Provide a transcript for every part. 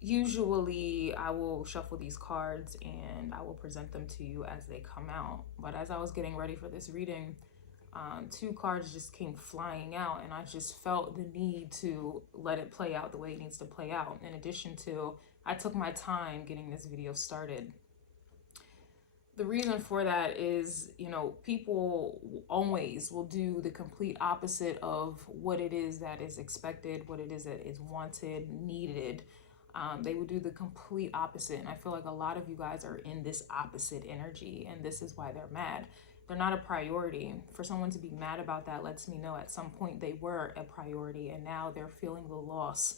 usually I will shuffle these cards and I will present them to you as they come out. But as I was getting ready for this reading, two cards just came flying out, and I just felt the need to let it play out the way it needs to play out. In addition to, I took my time getting this video started. The reason for that is, you know, people always will do the complete opposite of what it is that is expected, what it is that is wanted, needed. They will do the complete opposite. And I feel like a lot of you guys are in this opposite energy, and this is why they're mad. They're not a priority. For someone to be mad about that lets me know at some point they were a priority, and now they're feeling the loss.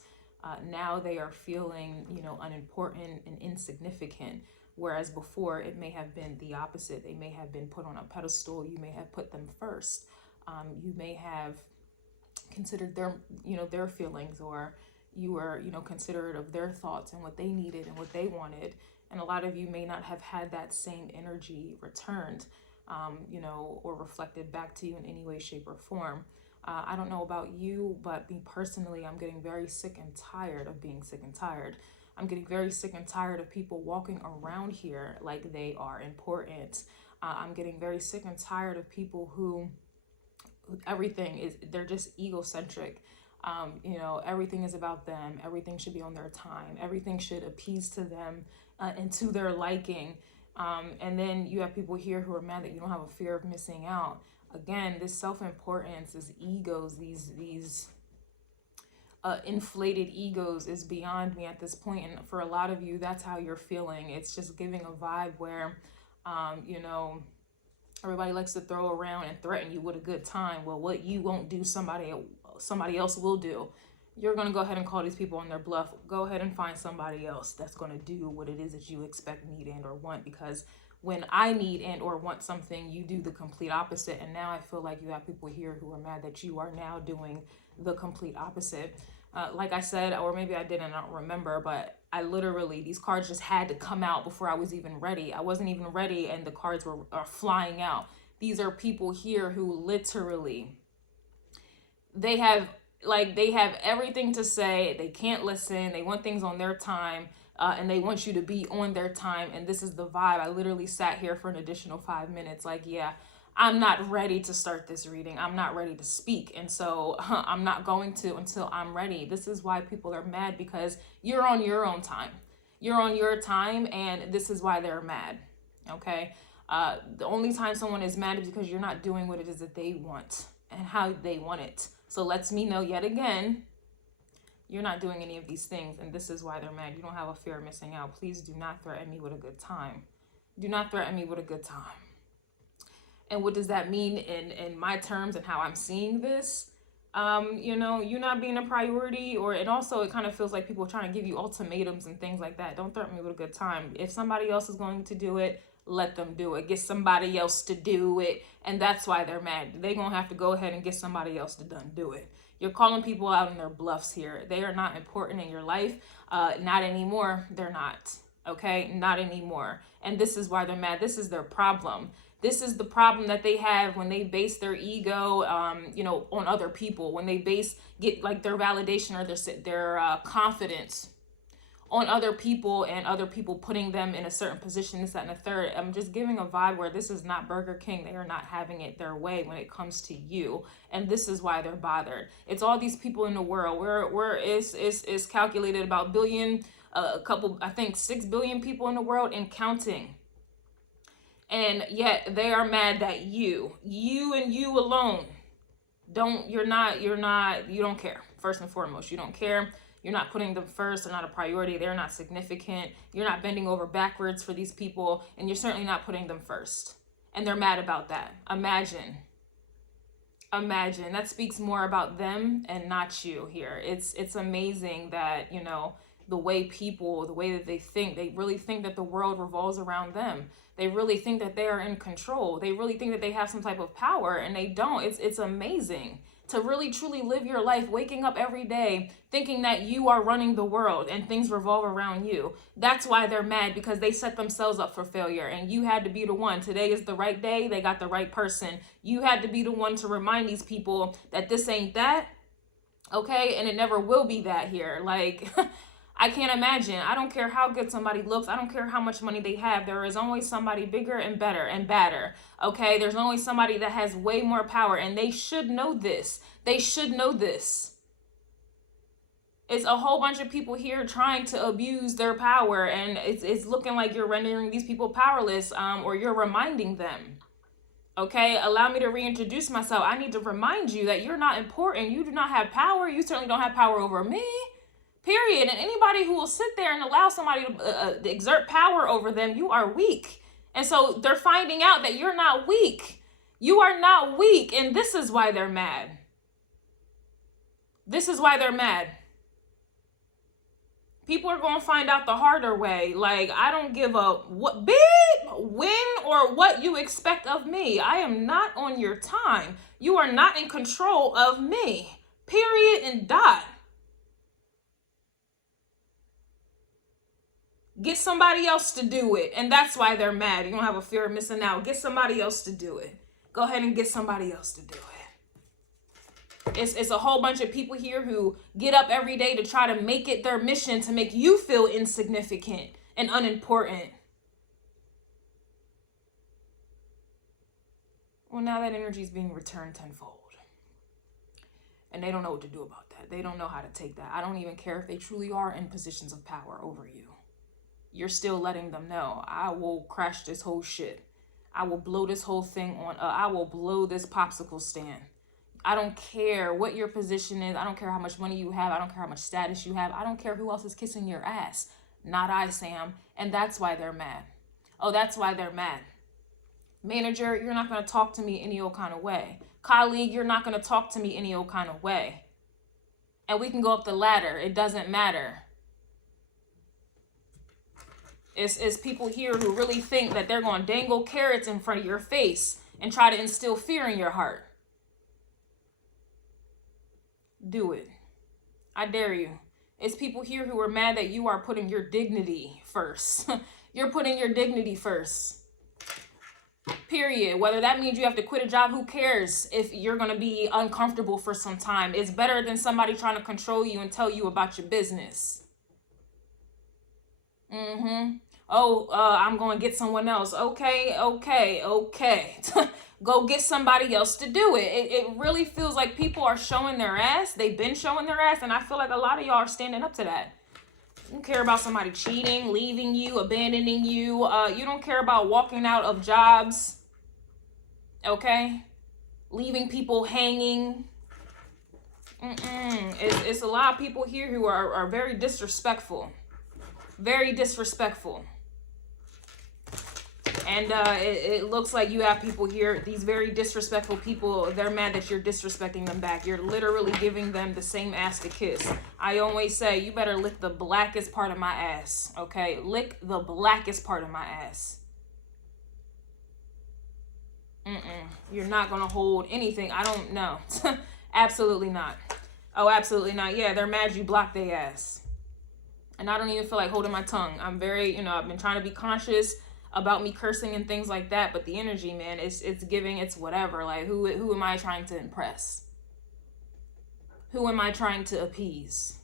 Now they are feeling, you know, unimportant and insignificant. Whereas before it may have been the opposite. They may have been put on a pedestal. You may have put them first. You may have considered their, you know, their feelings, or you were, you know, considerate of their thoughts and what they needed and what they wanted. And a lot of you may not have had that same energy returned, you know, or reflected back to you in any way, shape, or form. I don't know about you, but me personally, I'm getting very sick and tired of being sick and tired. I'm getting very sick and tired of people walking around here like they are important. I'm getting very sick and tired of people who everything is, they're just egocentric. You know, everything is about them. Everything should be on their time. Everything should appease to them and to their liking. And then you have people here who are mad that you don't have a fear of missing out. Again, this self-importance, this egos, these inflated egos is beyond me at this point. And for a lot of you, that's how you're feeling. It's just giving a vibe where, you know, everybody likes to throw around and threaten you with a good time. Well, what you won't do, somebody else will do. You're going to go ahead and call these people on their bluff. Go ahead and find somebody else that's going to do what it is that you expect, need, and or want. Because when I need and or want something, you do the complete opposite. And now I feel like you have people here who are mad that you are now doing the complete opposite. Like I said, or maybe I didn't, I don't remember, but I literally, these cards just had to come out before I was even ready. I wasn't even ready and the cards are flying out. These are people here who literally, they have everything to say. They can't listen. They want things on their time, and they want you to be on their time. And this is the vibe. I literally sat here for an additional 5 minutes. Like, yeah, I'm not ready to start this reading. I'm not ready to speak. And so I'm not going to until I'm ready. This is why people are mad, because you're on your own time. You're on your time, and this is why they're mad. Okay? The only time someone is mad is because you're not doing what it is that they want and how they want it. So lets me know yet again, you're not doing any of these things, and this is why they're mad. You don't have a fear of missing out. Please do not threaten me with a good time. Do not threaten me with a good time. And what does that mean in my terms and how I'm seeing this? You know, you not being a priority, or it also, it kind of feels like people are trying to give you ultimatums and things like that. Don't threaten me with a good time. If somebody else is going to do it, let them do it. Get somebody else to do it. And that's why they're mad. They're going to have to go ahead and get somebody else to do it. You're calling people out in their bluffs here. They are not important in your life. Not anymore. They're not. Okay? Not anymore. And this is why they're mad. This is their problem. This is the problem that they have when they base their ego, you know, on other people. When they get like their validation or their confidence on other people, and other people putting them in a certain position, this, that, and the third. I'm just giving a vibe where this is not Burger King. They are not having it their way when it comes to you. And this is why they're bothered. It's all these people in the world where it's calculated about I think 6 billion people in the world and counting. And yet they are mad that you and you alone you don't care. First and foremost, you don't care. You're not putting them first. They're not a priority. They're not significant. You're not bending over backwards for these people, and you're certainly not putting them first. And they're mad about that. Imagine. That speaks more about them and not you here. It's amazing that, you know, the way that they think, they really think that the world revolves around them. They really think that they are in control. They really think that they have some type of power, and they don't. It's amazing to really truly live your life waking up every day thinking that you are running the world and things revolve around you. That's why they're mad, because they set themselves up for failure, and you had to be the one. Today is the right day. They got the right person. You had to be the one to remind these people that this ain't that. Okay? And it never will be that here. Like, I can't imagine. I don't care how good somebody looks. I don't care how much money they have. There is always somebody bigger and better and badder. Okay? There's always somebody that has way more power, and they should know this. They should know this. It's a whole bunch of people here trying to abuse their power, and it's looking like you're rendering these people powerless, or you're reminding them. Okay, allow me to reintroduce myself. I need to remind you that you're not important. You do not have power. You certainly don't have power over me. Period. And anybody who will sit there and allow somebody to exert power over them, you are weak. And so they're finding out that you're not weak. You are not weak. And this is why they're mad. This is why they're mad. People are going to find out the harder way. Like, I don't give a what, big, when, or what you expect of me. I am not on your time. You are not in control of me. Period and dot. Get somebody else to do it. And that's why they're mad. You don't have a fear of missing out. Get somebody else to do it. Go ahead and get somebody else to do it. It's a whole bunch of people here who get up every day to try to make it their mission to make you feel insignificant and unimportant. Well, now that energy is being returned tenfold. And they don't know what to do about that. They don't know how to take that. I don't even care if they truly are in positions of power over you. You're still letting them know, I will crash this whole shit. I will blow this whole thing on. I will blow this popsicle stand. I don't care what your position is. I don't care how much money you have. I don't care how much status you have. I don't care who else is kissing your ass. Not I, Sam. And that's why they're mad. Oh, that's why they're mad. Manager, you're not going to talk to me any old kind of way. Colleague, you're not going to talk to me any old kind of way. And we can go up the ladder. It doesn't matter. It's people here who really think that they're going to dangle carrots in front of your face and try to instill fear in your heart. Do it. I dare you. It's people here who are mad that you are putting your dignity first. You're putting your dignity first. Period. Whether that means you have to quit a job, who cares if you're going to be uncomfortable for some time? It's better than somebody trying to control you and tell you about your business. Oh, I'm going to get someone else. Okay. Go get somebody else to do it. It really feels like people are showing their ass. They've been showing their ass, and I feel like a lot of y'all are standing up to that. You don't care about somebody cheating, leaving you, abandoning you. You don't care about walking out of jobs. Okay? Leaving people hanging. It's a lot of people here who are very disrespectful. Very disrespectful. And it looks like you have people here, these very disrespectful people, they're mad that you're disrespecting them back. You're literally giving them the same ass to kiss. I always say, you better lick the blackest part of my ass, okay? Lick the blackest part of my ass. You're not going to hold anything. I don't know. Absolutely not. Oh, absolutely not. Yeah, they're mad you blocked their ass. And I don't even feel like holding my tongue. I'm very, I've been trying to be conscious about me cursing and things like that, but the energy, man, it's giving, it's whatever. Like, who am I trying to impress? Who am I trying to appease?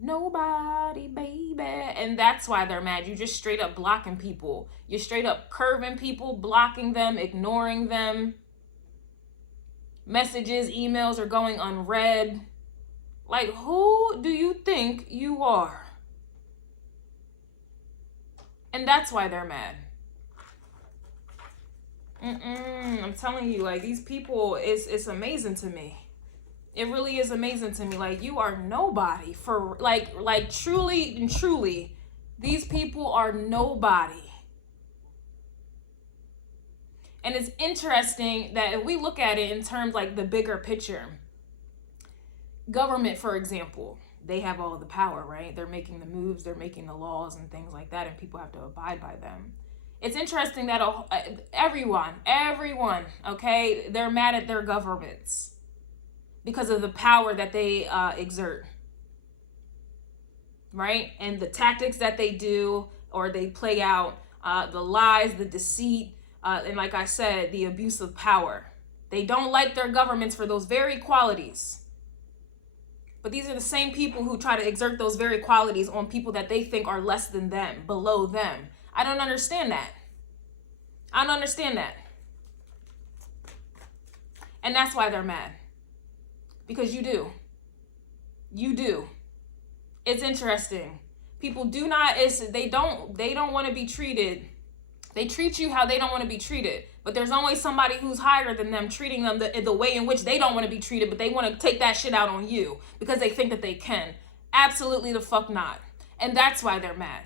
Nobody, baby. And that's why they're mad. You just straight up blocking people. You're straight up curving people, blocking them, ignoring them. Messages, emails are going unread. Like, who do you think you are? And that's why they're mad. I'm telling you, like, these people, it's amazing to me. It really is amazing to me. Like, you are nobody for, like truly and truly, these people are nobody. And it's interesting that if we look at it in terms like the bigger picture, government, for example, they have all the power, right? They're making the moves, they're making the laws and things like that, and people have to abide by them. It's interesting that everyone, okay, they're mad at their governments because of the power that they exert, right? And the tactics that they do or they play out, the lies, the deceit, and like I said, the abuse of power. They don't like their governments for those very qualities. But these are the same people who try to exert those very qualities on people that they think are less than them, below them. I don't understand that. I don't understand that. And that's why they're mad. Because you do. You do. It's interesting. People do not, they don't want to be treated. They treat you how they don't want to be treated. But there's always somebody who's higher than them treating them the way in which they don't want to be treated, but they want to take that shit out on you because they think that they can. Absolutely the fuck not. And that's why they're mad.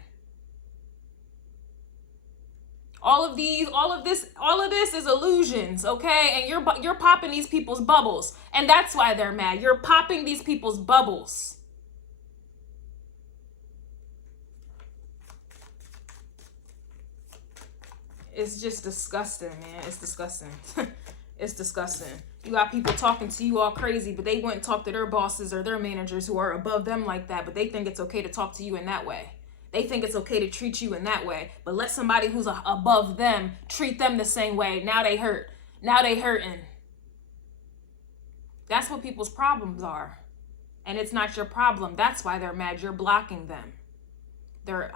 All of this is illusions, okay? And you're popping these people's bubbles. And that's why they're mad. You're popping these people's bubbles. It's just disgusting, man. It's disgusting. It's disgusting. You got people talking to you all crazy, but they wouldn't talk to their bosses or their managers who are above them like that, but they think it's okay to talk to you in that way. They think it's okay to treat you in that way, but let somebody who's above them treat them the same way. Now they hurt. Now they hurting. That's what people's problems are. And it's not your problem. That's why they're mad. You're blocking them. Their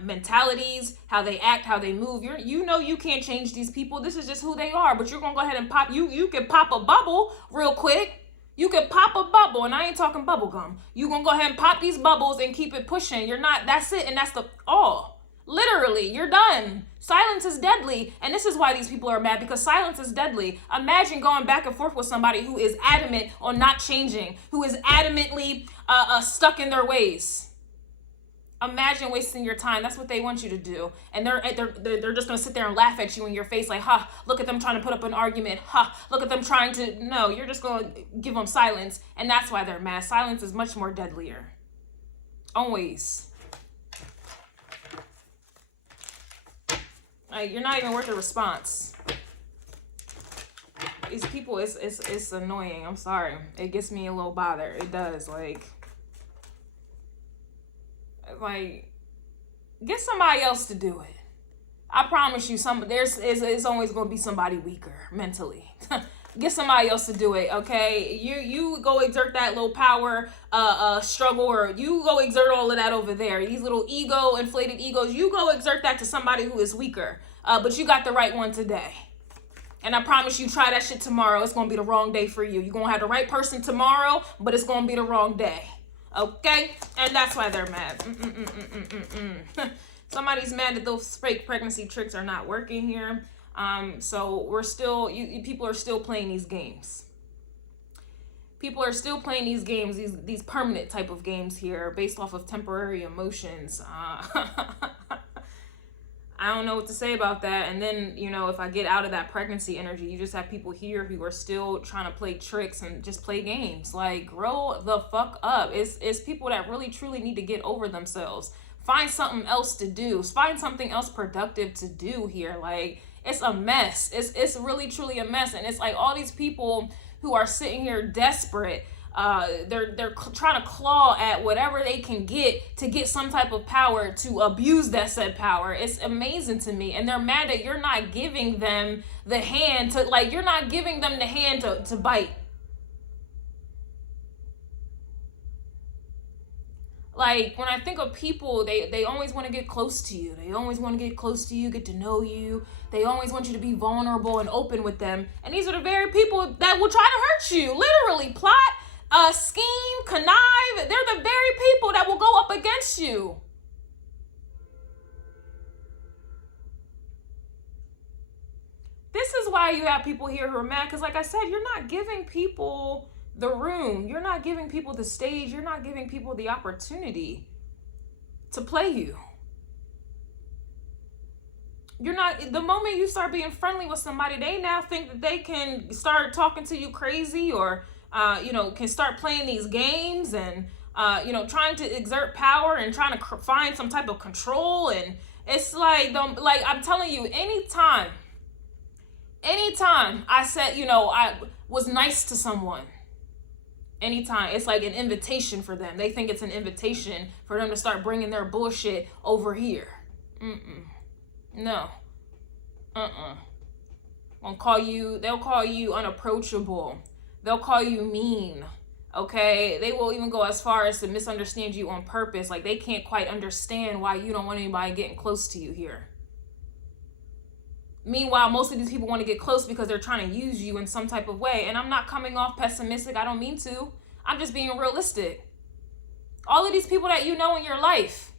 mentalities, how they act, how they move. You know you can't change these people. This is just who they are. But you're going to go ahead and pop. You can pop a bubble real quick. You can pop a bubble. And I ain't talking bubble gum. You're going to go ahead and pop these bubbles and keep it pushing. You're not. That's it. And that's the all. Literally, you're done. Silence is deadly. And this is why these people are mad. Because silence is deadly. Imagine going back and forth with somebody who is adamant on not changing. Who is adamantly stuck in their ways. Imagine wasting your time. That's what they want you to do. And they're just going to sit there and laugh at you in your face like, ha, look at them trying to put up an argument. Ha, look at them trying to, no, you're just going to give them silence. And that's why they're mad. Silence is much more deadlier. Always. Like, you're not even worth a response. These people, it's annoying. I'm sorry. It gets me a little bothered. It does. Like, get somebody else to do it. I promise you, it's always going to be somebody weaker mentally. Get somebody else to do it, okay? You go exert that little power struggle, or you go exert all of that over there. These little inflated egos, you go exert that to somebody who is weaker. But you got the right one today. And I promise you, try that shit tomorrow. It's going to be the wrong day for you. You're going to have the right person tomorrow, but it's going to be the wrong day. Okay? And that's why they're mad. Somebody's mad that those fake pregnancy tricks are not working here. So we're still, people are still playing these games. People are still playing these games, these permanent type of games here based off of temporary emotions. I don't know what to say about that. And then, you know, if I get out of that pregnancy energy, you just have people here who are still trying to play tricks and just play games. Like, grow the fuck up. It's people that really, truly need to get over themselves. Find something else to do. Find something else productive to do here. Like, it's a mess. It's really, truly a mess. And it's like all these people who are sitting here desperate. They're trying to claw at whatever they can get to get some type of power to abuse that said power. It's amazing to me. And they're mad that you're not giving them the hand to, like, you're not giving them the hand to bite. Like, when I think of people, they always want to get close to you. They always want to get close to you, get to know you. They always want you to be vulnerable and open with them. And these are the very people that will try to hurt you. Literally, plot, scheme, connive. They're the very people that will go up against you. This is why you have people here who are mad. Because like I said, you're not giving people the room. You're not giving people the stage. You're not giving people the opportunity to play you. You're not, the moment you start being friendly with somebody, they now think that they can start talking to you crazy, or you know, can start playing these games and you know, trying to exert power and trying to find some type of control. And it's like, I'm telling you, anytime I said, you know, I was nice to someone, anytime, it's like an invitation for them. They think it's an invitation for them to start bringing their bullshit over here. No. They'll call you unapproachable. They'll call you mean. Okay, they will even go as far as to misunderstand you on purpose. Like they can't quite understand why you don't want anybody getting close to you here. Meanwhile, most of these people want to get close because they're trying to use you in some type of way. And I'm not coming off pessimistic. I don't mean to. I'm just being realistic. All of these people that you know in your life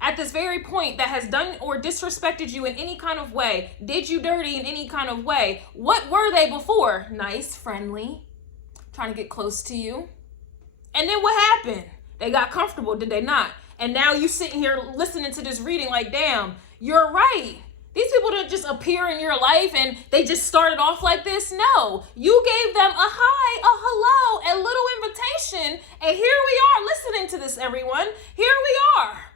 at this very point that has done or disrespected you in any kind of way, did you dirty in any kind of way, what were they before? Nice, friendly, trying to get close to you. And then what happened? They got comfortable, did they not? And now you sitting here listening to this reading like, damn, you're right. These people didn't just appear in your life and they just started off like this. No, you gave them a hi, a hello, a little invitation. And here we are listening to this, everyone. Here we are.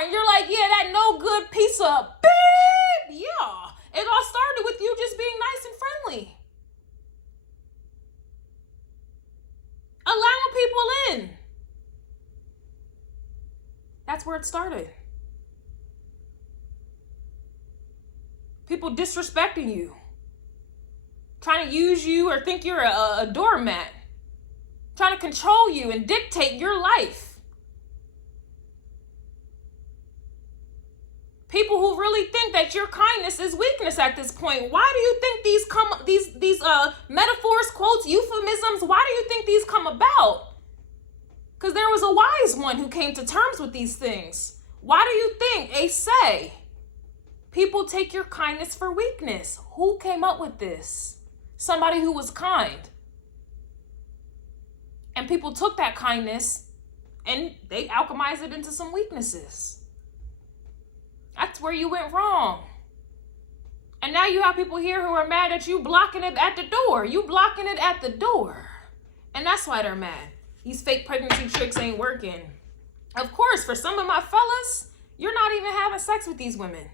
And you're like, yeah, that no good piece of beep. Yeah. It all started with you just being nice and friendly. Allowing people in. That's where it started. People disrespecting you, trying to use you or think you're a doormat, trying to control you and dictate your life. People who really think that your kindness is weakness at this point. Why do you think these metaphors, quotes, euphemisms, why do you think these come about? Because there was a wise one who came to terms with these things. Why do you think say people take your kindness for weakness? Who came up with this? Somebody who was kind. And people took that kindness and they alchemized it into some weaknesses. That's where you went wrong. And now you have people here who are mad at you blocking it at the door. You blocking it at the door. And that's why they're mad. These fake pregnancy tricks ain't working. Of course, for some of my fellas, you're not even having sex with these women.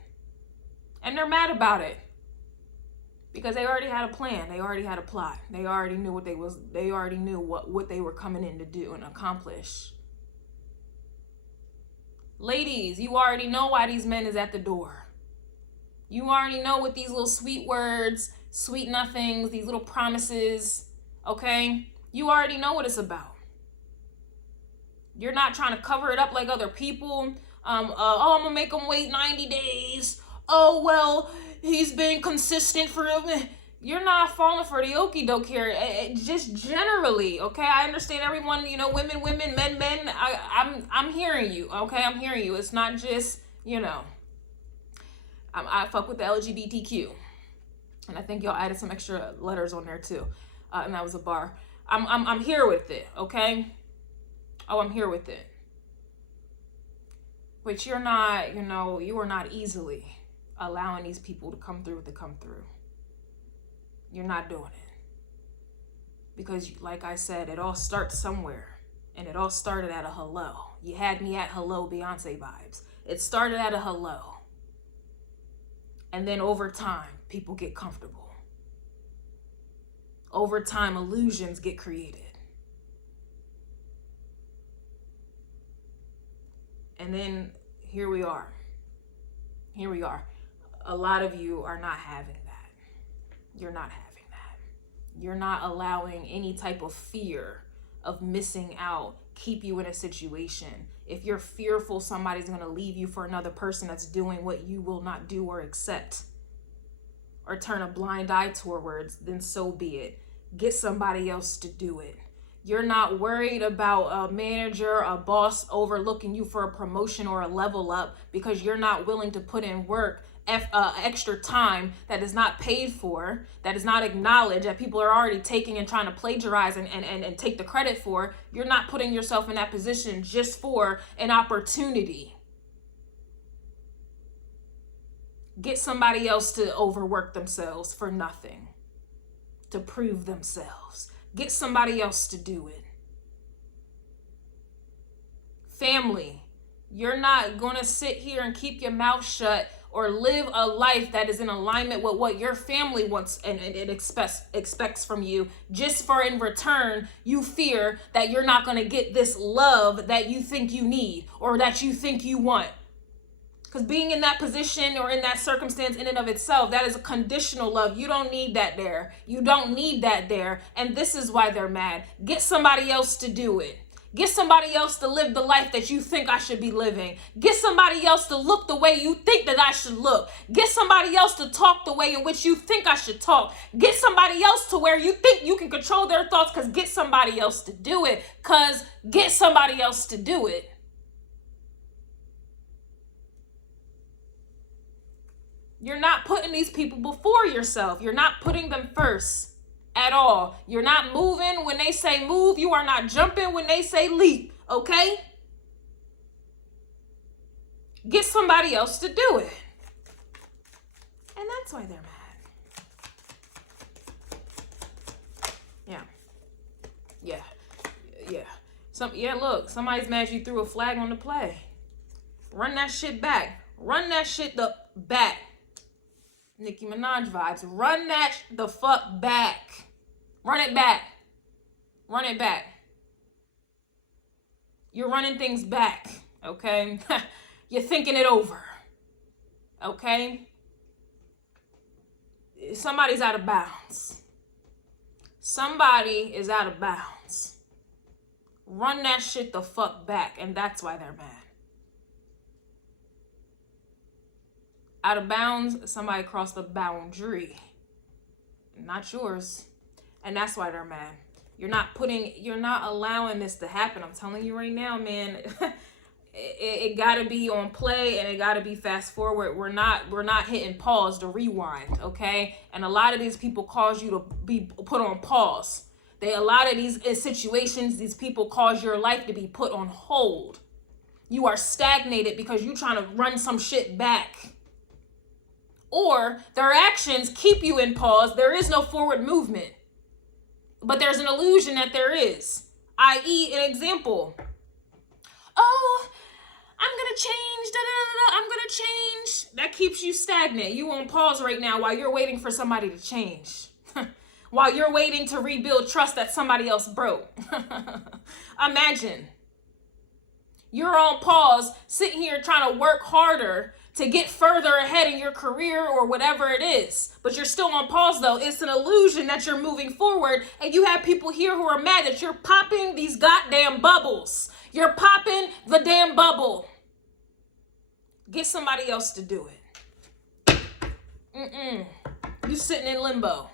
And they're mad about it. Because they already had a plan. They already had a plot. They already knew what what they were coming in to do and accomplish. Ladies, you already know why these men is at the door. You already know what these little sweet words, sweet nothings, these little promises, okay? You already know what it's about. You're not trying to cover it up like other people. I'm gonna make them wait 90 days. Oh, well, he's been consistent for... You're not falling for the okie doke here. Just generally, okay? I understand everyone, women, men. I'm hearing you, okay? I'm hearing you. It's not just, I fuck with the LGBTQ. And I think y'all added some extra letters on there too. And that was a bar. I'm here with it, okay? Oh, I'm here with it. But you're not, you are not easily allowing these people to come through what they come through. You're not doing it. Because like I said, it all starts somewhere. And it all started at a hello. You had me at hello Beyonce vibes. It started at a hello. And then over time, people get comfortable. Over time, illusions get created. And then here we are. A lot of you are not having that. You're not having that. You're not allowing any type of fear of missing out keep you in a situation. If you're fearful somebody's going to leave you for another person that's doing what you will not do or accept, or turn a blind eye towards, then so be it. Get somebody else to do it. You're not worried about a manager, a boss overlooking you for a promotion or a level up because you're not willing to put in work, extra time that is not paid for, that is not acknowledged, that people are already taking and trying to plagiarize and take the credit for. You're not putting yourself in that position just for an opportunity. Get somebody else to overwork themselves for nothing, to prove themselves. Get somebody else to do it. Family, you're not going to sit here and keep your mouth shut or live a life that is in alignment with what your family wants and it expects from you, just for in return, you fear that you're not going to get this love that you think you need or that you think you want. Because being in that position or in that circumstance in and of itself, that is a conditional love. You don't need that there. You don't need that there. And this is why they're mad. Get somebody else to do it. Get somebody else to live the life that you think I should be living. Get somebody else to look the way you think that I should look. Get somebody else to talk the way in which you think I should talk. Get somebody else to where you think you can control their thoughts, because get somebody else to do it. Because get somebody else to do it. You're not putting these people before yourself. You're not putting them first at all. You're not moving when they say move. You are not jumping when they say leap, okay? Get somebody else to do it. And that's why they're mad. Yeah. Look, somebody's mad you threw a flag on the play. Run that shit back. Run that shit back. Nicki Minaj vibes. Run that the fuck back. Run it back. Run it back. You're running things back, okay? You're thinking it over, okay? Somebody's out of bounds. Somebody is out of bounds. Run that shit the fuck back, and that's why they're mad. Out of bounds, somebody crossed the boundary. Not yours. And that's why they're mad. You're not allowing this to happen. I'm telling you right now, man. it gotta be on play, and it gotta be fast forward. We're not hitting pause to rewind, okay? And a lot of these people cause you to be put on pause. A lot of these situations, these people cause your life to be put on hold. You are stagnated because you're trying to run some shit back. Or their actions keep you in pause. There is no forward movement. But there's an illusion that there is. I.e., an example. Oh, I'm going to change. I'm going to change. That keeps you stagnant. You on pause right now while you're waiting for somebody to change. While you're waiting to rebuild trust that somebody else broke. Imagine. You're on pause, sitting here trying to work harder to get further ahead in your career or whatever it is. But you're still on pause, though. It's an illusion that you're moving forward. And you have people here who are mad that you're popping these goddamn bubbles. You're popping the damn bubble. Get somebody else to do it. You sitting in limbo.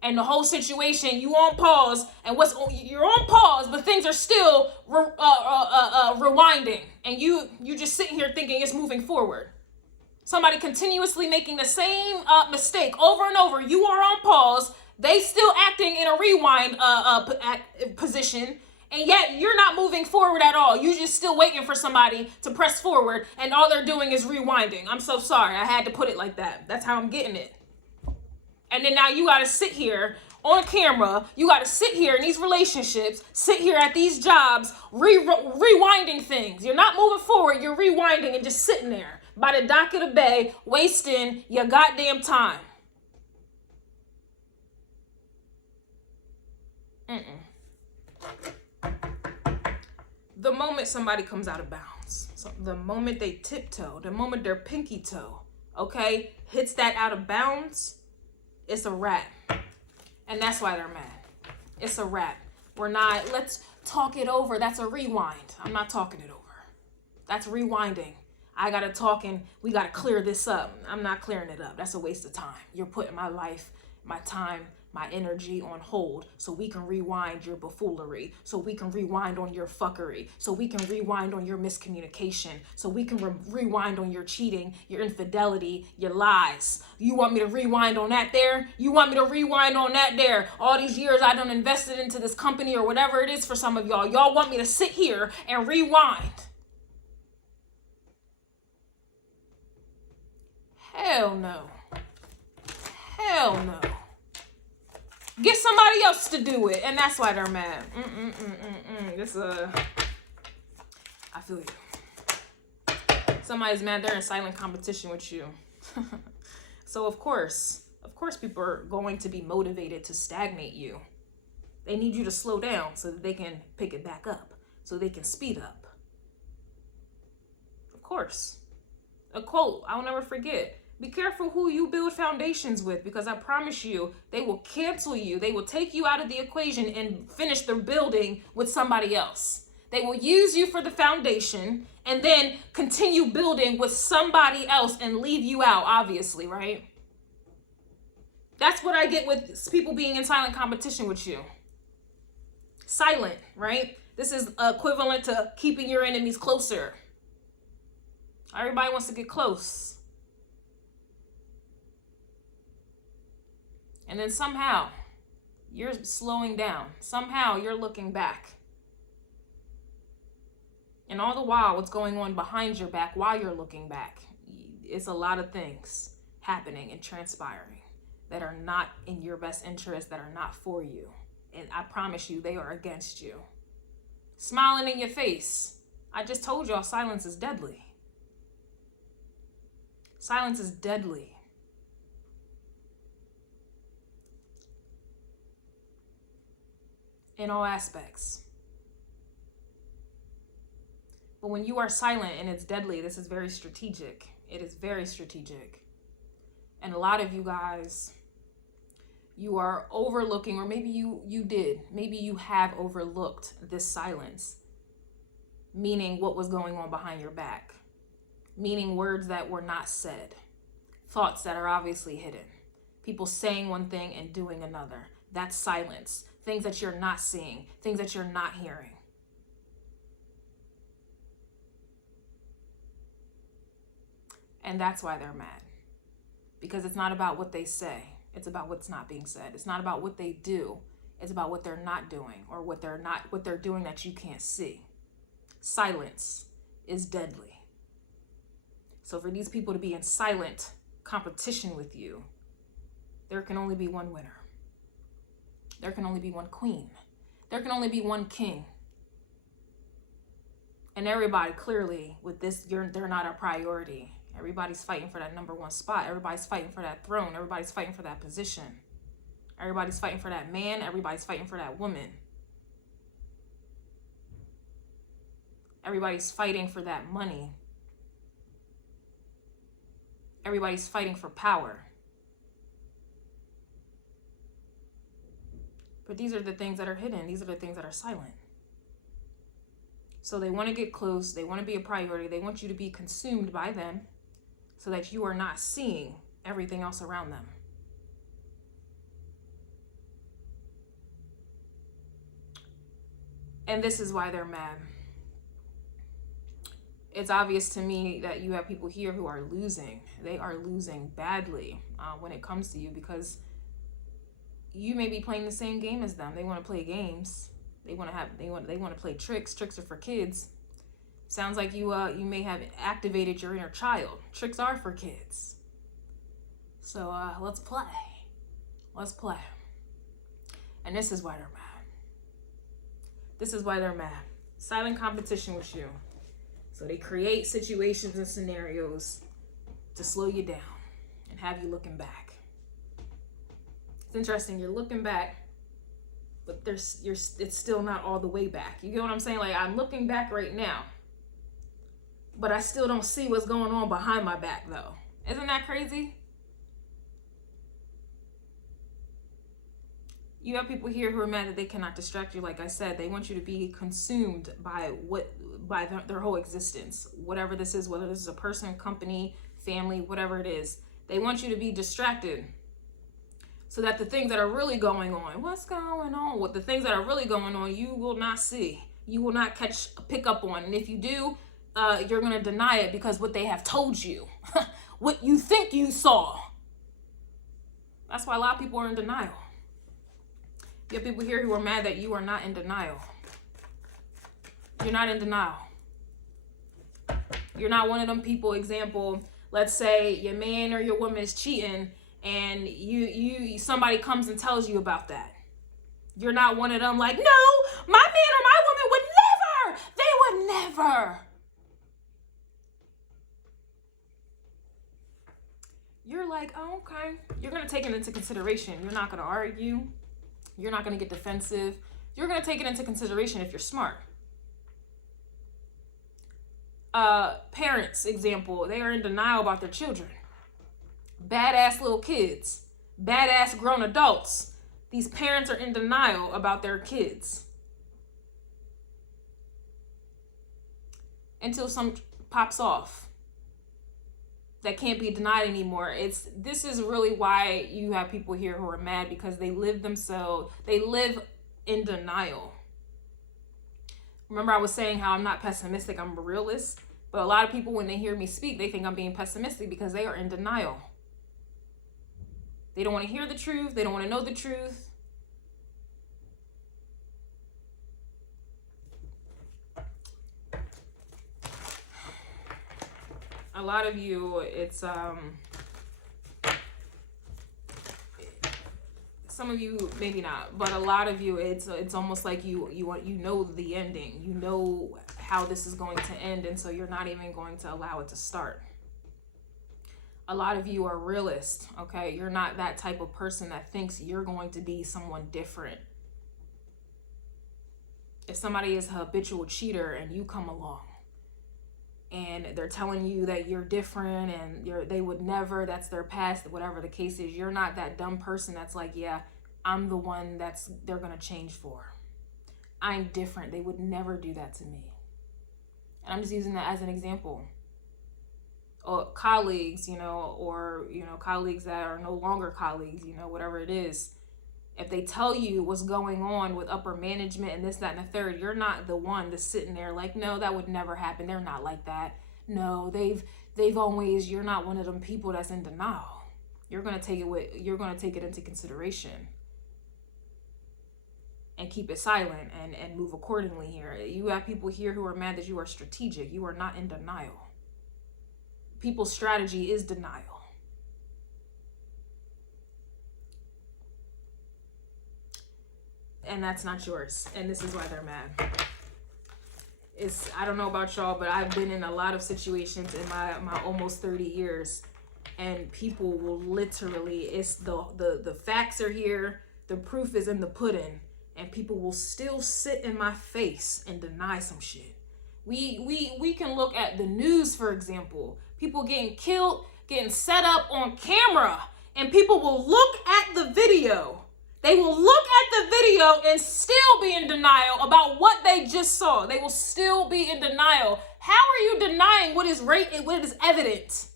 And the whole situation, you on pause, and you're on pause, but things are still rewinding, and you just sitting here thinking it's moving forward. Somebody continuously making the same mistake over and over. You are on pause. They still acting in a rewind position, and yet you're not moving forward at all. You're just still waiting for somebody to press forward, and all they're doing is rewinding. I'm so sorry. I had to put it like that. That's how I'm getting it. And then now you got to sit here on camera. You got to sit here in these relationships, sit here at these jobs, rewinding things. You're not moving forward. You're rewinding and just sitting there by the dock of the bay, wasting your goddamn time. The moment somebody comes out of bounds, the moment they tiptoe, the moment their pinky toe, okay, hits that out of bounds, it's a wrap. And that's why they're mad. It's a wrap. Let's talk it over. That's a rewind. I'm not talking it over. That's rewinding. I got to talk and we got to clear this up. I'm not clearing it up. That's a waste of time. You're putting my life, my time, my energy on hold so we can rewind your buffoonery, so we can rewind on your fuckery, so we can rewind on your miscommunication, so we can rewind on your cheating, your infidelity, your lies. You want me to rewind on that there? You want me to rewind on that there? All these years I done invested into this company or whatever it is for some of y'all. Y'all want me to sit here and rewind? Hell no. Hell no. Get somebody else to do it. And that's why they're mad. I feel you. Somebody's mad. They're in silent competition with you. So of course people are going to be motivated to stagnate you. They need you to slow down so that they can pick it back up. So they can speed up. Of course. A quote I'll never forget. Be careful who you build foundations with, because I promise you, they will cancel you. They will take you out of the equation and finish the building with somebody else. They will use you for the foundation and then continue building with somebody else and leave you out, obviously, right? That's what I get with people being in silent competition with you. Silent, right? This is equivalent to keeping your enemies closer. Everybody wants to get close. And then somehow you're slowing down. Somehow you're looking back. And all the while, what's going on behind your back while you're looking back? It's a lot of things happening and transpiring that are not in your best interest, that are not for you. And I promise you, they are against you. Smiling in your face. I just told y'all silence is deadly. Silence is deadly. In all aspects. But when you are silent and it's deadly, this is very strategic. It is very strategic. And a lot of you guys, you are overlooking, or maybe you did, maybe you have overlooked this silence, meaning what was going on behind your back, meaning words that were not said, thoughts that are obviously hidden, people saying one thing and doing another. That's silence. Things that you're not seeing, things that you're not hearing. And that's why they're mad. Because it's not about what they say. It's about what's not being said. It's not about what they do. It's about what they're not doing, or what they're doing that you can't see. Silence is deadly. So for these people to be in silent competition with you, there can only be one winner. There can only be one queen. There can only be one king. And everybody clearly with this, they're not a priority. Everybody's fighting for that number one spot. Everybody's fighting for that throne. Everybody's fighting for that position. Everybody's fighting for that man. Everybody's fighting for that woman. Everybody's fighting for that money. Everybody's fighting for power. But these are the things that are hidden. These are the things that are silent. So they want to get close. They want to be a priority. They want you to be consumed by them so that you are not seeing everything else around them. And this is why they're mad. It's obvious to me that you have people here who are losing. They are losing badly when it comes to you, because you may be playing the same game as them. They want to play games. They want to play tricks. Tricks are for kids. Sounds like you may have activated your inner child. Tricks are for kids. So let's play. Let's play. And this is why they're mad. This is why they're mad. Silent competition with you. So they create situations and scenarios to slow you down and have you looking back. It's interesting, you're looking back, but it's still not all the way back. You get what I'm saying? Like, I'm looking back right now, but I still don't see what's going on behind my back, though. Isn't that crazy? You have people here who are mad that they cannot distract you. Like I said, they want you to be consumed by their whole existence. Whatever this is, whether this is a person, company, family, whatever it is. They want you to be distracted so that the things that are really going on, what's going on? What the things that are really going on, you will not see. You will not pick up on. And if you do, you're going to deny it because what they have told you, what you think you saw. That's why a lot of people are in denial. You have people here who are mad that you are not in denial. You're not in denial. You're not one of them people, example, let's say your man or your woman is cheating and somebody comes and tells you about that. You're not one of them like, no, my man or my woman would never. They would never. You're like, oh, okay. You're going to take it into consideration. You're not going to argue. You're not going to get defensive. You're going to take it into consideration if you're smart. Parents, example, they are in denial about their children. Badass little kids, badass grown adults. These parents are in denial about their kids. Until something pops off that can't be denied anymore. This is really why you have people here who are mad, because they live in denial. Remember, I was saying how I'm not pessimistic, I'm a realist. But a lot of people, when they hear me speak, they think I'm being pessimistic because they are in denial. They don't want to hear the truth. They don't want to know the truth. A lot of you, it's some of you maybe not, but a lot of you, it's almost like you know the ending. You know how this is going to end, and so you're not even going to allow it to start. A lot of you are realists, okay? You're not that type of person that thinks you're going to be someone different. If somebody is a habitual cheater and you come along and they're telling you that you're different and they would never, that's their past, whatever the case is, you're not that dumb person that's like, yeah, I'm the one they're going to change for. I'm different. They would never do that to me. And I'm just using that as an example. Or colleagues, or colleagues that are no longer colleagues, whatever it is. If they tell you what's going on with upper management and this, that, and the third, you're not the one that's sitting there like, no, that would never happen. They're not like that. No, you're not one of them people that's in denial. You're going to take it into consideration and keep it silent and move accordingly here. You have people here who are mad that you are strategic. You are not in denial. People's strategy is denial. And that's not yours. And this is why they're mad. I don't know about y'all, but I've been in a lot of situations in my almost 30 years. And people will literally, it's the facts are here. The proof is in the pudding. And people will still sit in my face and deny some shit. We can look at the news, for example. People getting killed, getting set up on camera. And people will look at the video. They will look at the video and still be in denial about what they just saw. They will still be in denial. How are you denying what is evident?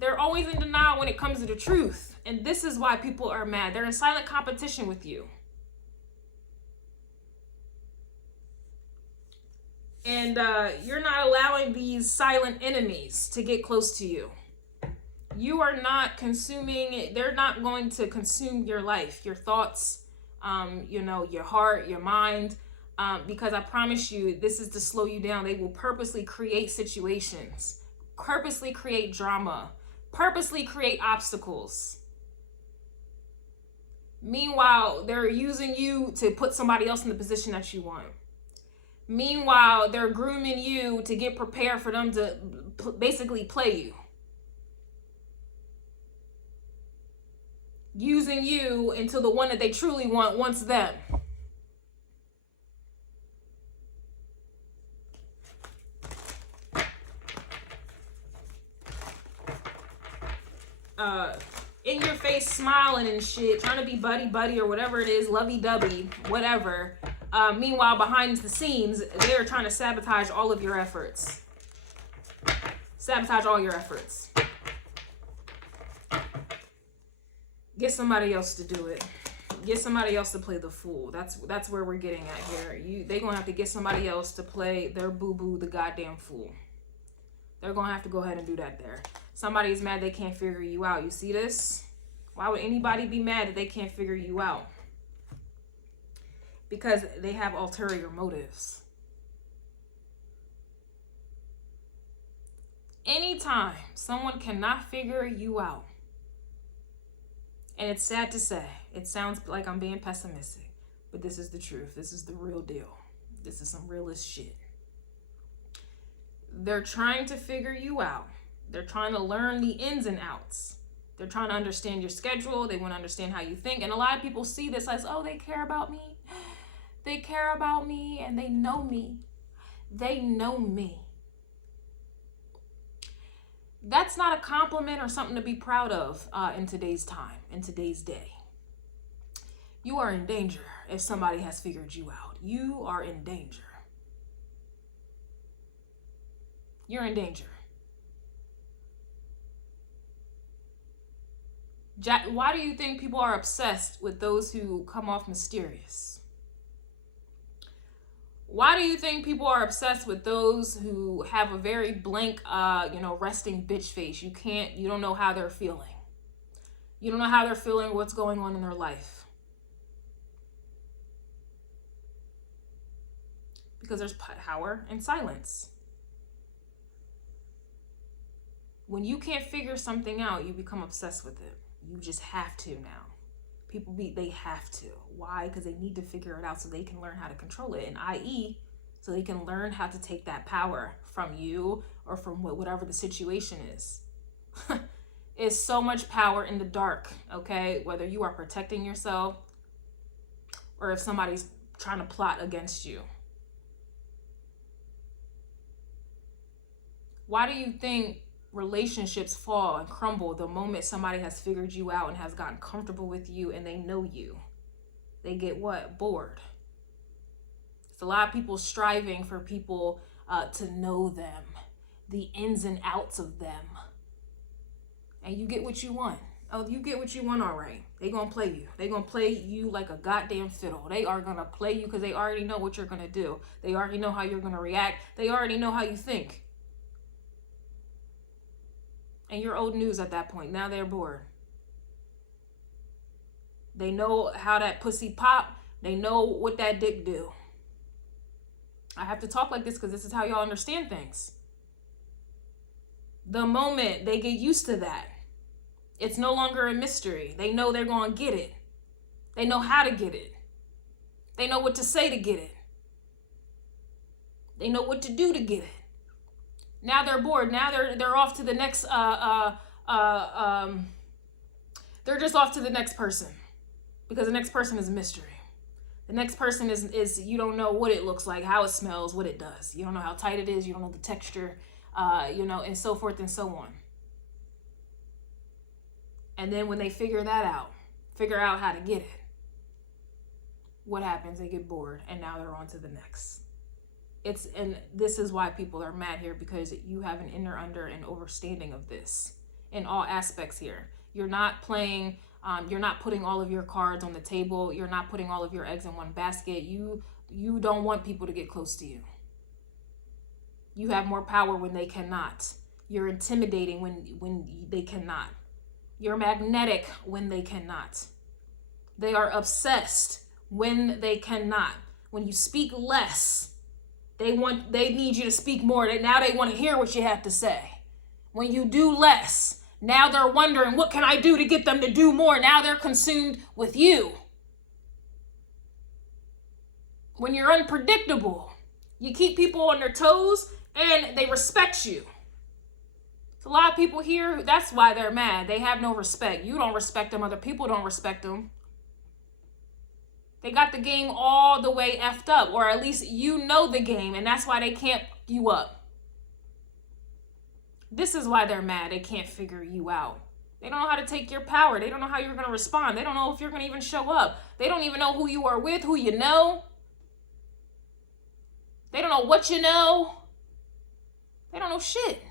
They're always in denial when it comes to the truth. And this is why people are mad. They're in silent competition with you. And you're not allowing these silent enemies to get close to you. You are not consuming, they're not going to consume your life, your thoughts, your heart, your mind. Because I promise you, this is to slow you down. They will purposely create situations, purposely create drama, purposely create obstacles. Meanwhile, they're using you to put somebody else in the position that you want. Meanwhile, they're grooming you to get prepared for them to basically play you. Using you until the one that they truly want wants them. In your face smiling and shit, trying to be buddy or whatever it is, lovey-dovey, whatever. Meanwhile, behind the scenes, they're trying to sabotage all of your efforts. Sabotage all your efforts. Get somebody else to do it. Get somebody else to play the fool. That's where we're getting at here. They're going to have to get somebody else to play their boo-boo the goddamn fool. They're going to have to go ahead and do that there. Somebody's mad they can't figure you out. You see this? Why would anybody be mad that they can't figure you out? Because they have ulterior motives. Anytime someone cannot figure you out, and it's sad to say, it sounds like I'm being pessimistic, but this is the truth. This is the real deal. This is some realist shit. They're trying to figure you out. They're trying to learn the ins and outs. They're trying to understand your schedule. They want to understand how you think. And a lot of people see this as, oh, they care about me. They care about me and they know me. They know me. That's not a compliment or something to be proud of in today's time, in today's day. You are in danger if somebody has figured you out. You are in danger. You're in danger. Why do you think people are obsessed with those who come off mysterious? Why do you think people are obsessed with those who have a very blank, resting bitch face? You don't know how they're feeling. You don't know how they're feeling, what's going on in their life. Because there's power in silence. When you can't figure something out, you become obsessed with it. You just have to now. They have to. Why? Because they need to figure it out so they can learn how to control it. And i.e., so they can learn how to take that power from you or from whatever the situation is. It's so much power in the dark, okay? Whether you are protecting yourself or if somebody's trying to plot against you. Why do you think relationships fall and crumble the moment somebody has figured you out and has gotten comfortable with you and they know you? They get what? Bored. It's a lot of people striving for people to know them, the ins and outs of them. And you get what you want. Oh, you get what you want, all right. They gonna play you. They gonna play you like a goddamn fiddle. They are gonna play you because they already know what you're gonna do. They already know how you're gonna react. They already know how you think. And you're old news at that point. Now they're bored. They know how that pussy pop. They know what that dick do. I have to talk like this because this is how y'all understand things. The moment they get used to that, it's no longer a mystery. They know they're going to get it. They know how to get it. They know what to say to get it. They know what to do to get it. Now they're bored. Now they're off to the next they're just off to the next person because the next person is a mystery. The next person is you don't know what it looks like, how it smells, what it does. You don't know how tight it is. You don't know the texture, and so forth and so on. And then when they figure out how to get it, what happens? They get bored and now they're on to the next. And this is why people are mad here, because you have an inner, under, and overstanding of this in all aspects here. You're not playing, you're not putting all of your cards on the table. You're not putting all of your eggs in one basket. You don't want people to get close to you. You have more power when they cannot. You're intimidating when they cannot. You're magnetic when they cannot. They are obsessed when they cannot. When you speak less, they need you to speak more. Now they want to hear what you have to say. When you do less, now they're wondering, what can I do to get them to do more? Now they're consumed with you. When you're unpredictable, you keep people on their toes and they respect you. A lot of people here, that's why they're mad. They have no respect. You don't respect them. Other people don't respect them. They got the game all the way effed up, or at least you know the game, and that's why they can't fuck you up. This is why they're mad. They can't figure you out. They don't know how to take your power. They don't know how you're going to respond. They don't know if you're going to even show up. They don't even know who you are with, who you know. They don't know what you know. They don't know shit.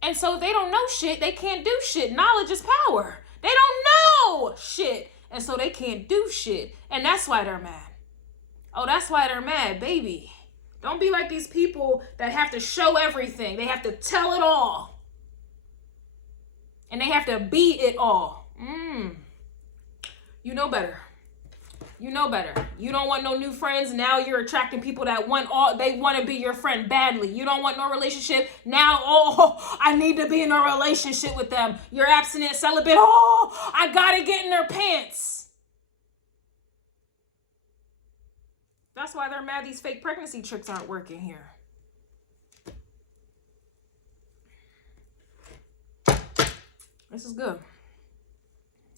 And so if they don't know shit, they can't do shit. Knowledge is power. They don't know shit. And so they can't do shit. And that's why they're mad. Oh, that's why they're mad, baby. Don't be like these people that have to show everything. They have to tell it all. And they have to be it all. You know better. You know better. You don't want no new friends. Now you're attracting people that they want to be your friend badly. You don't want no relationship. Now, I need to be in a relationship with them. You're abstinent, celibate. I got to get in their pants. That's why they're mad these fake pregnancy tricks aren't working here. This is good.